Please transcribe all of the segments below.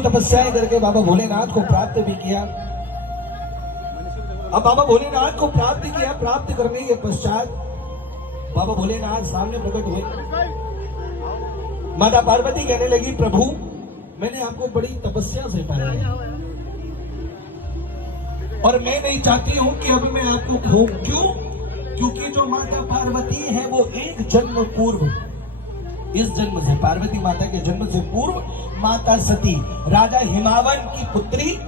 तपस्याएं करके बाबा भोलेनाथ को प्राप्त भी किया। अब बाबा भोलेनाथ को प्राप्त किया, प्राप्त करने के पश्चात बाबा भोलेनाथ सामने प्रकट हुए। माता पार्वती कहने लगी, प्रभु मैंने आपको बड़ी तपस्या से पाया है और मैं नहीं चाहती हूं कि अब मैं आपको खोऊं। क्यों? क्योंकि जो माता पार्वती है वो एक जन्म पूर्व, इस जन्म से, पार्वती माता के जन्म से पूर्व माता सती राजा हिमावन की पुत्री,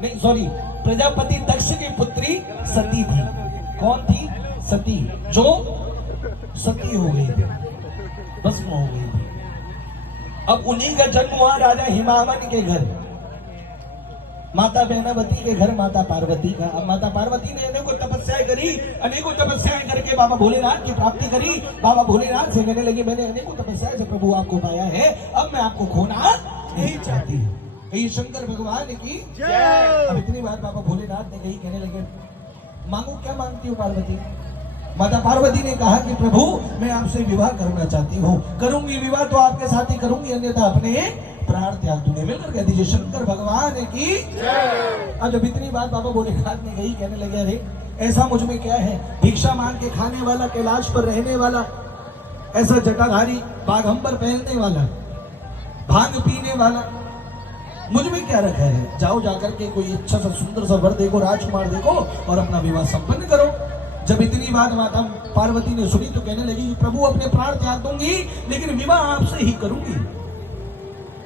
नहीं सॉरी, प्रजापति दक्ष की पुत्री सती थी। कौन थी? सती, जो सती हो गई थी, भस्म हो गई थी। अब उन्हीं का जन्म हुआ राजा हिमावन के घर, माता बहनावती के घर माता पार्वती का। अब माता पार्वती ने अनेकों तपस्याएं करी, अनेकों तपस्याएं करके बाबा भोलेनाथ की प्राप्ति करी। बाबा भोलेनाथ से कहने लगे, मैंने अनेकों तपस्याएं से प्रभु आपको पाया है, अब मैं आपको खोना नहीं चाहती हूँ। ये शंकर भगवान की जय। अब इतनी बात बाबा भोलेनाथ ने कही, कहने लगे, मांगो क्या मांगती हो पार्वती? माता पार्वती ने कहा कि प्रभु मैं आपसे विवाह करना चाहती हूँ, करूंगी विवाह तो आपके साथ ही करूंगी, अन्यथा अपने प्राण त्याग दूंगी। मिलकर कह दीजिए शंकर भगवान की जय। अब जब इतनी बात बाबा भोलेनाथ ने कही, कहने लगे, अरे ऐसा मुझ में क्या है? भिक्षा मांग के खाने वाला, कैलाश पर रहने वाला, ऐसा जटाधारी, बाघंबर पहनने वाला, भांग पीने वाला, मुझ में क्या रखा है? जाओ जाकर के कोई अच्छा सा सुंदर सा वर देखो, राजकुमार देखो और अपना विवाह संपन्न करो। जब इतनी बात माता पार्वती ने सुनी तो कहने लगी, प्रभु अपने प्राण त्याग दूंगी लेकिन विवाह आपसे ही करूंगी।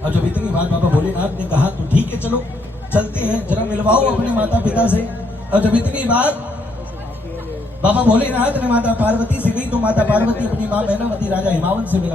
और जब इतनी बात बाबा भोलेनाथ ने कहा तो ठीक है, चलो चलते हैं, जरा मिलवाओ अपने माता पिता से। और जब इतनी बात बाबा भोलेनाथ ने माता पार्वती से कही तो माता पार्वती अपनी मां बहनावती राजा हिमावन से मिला।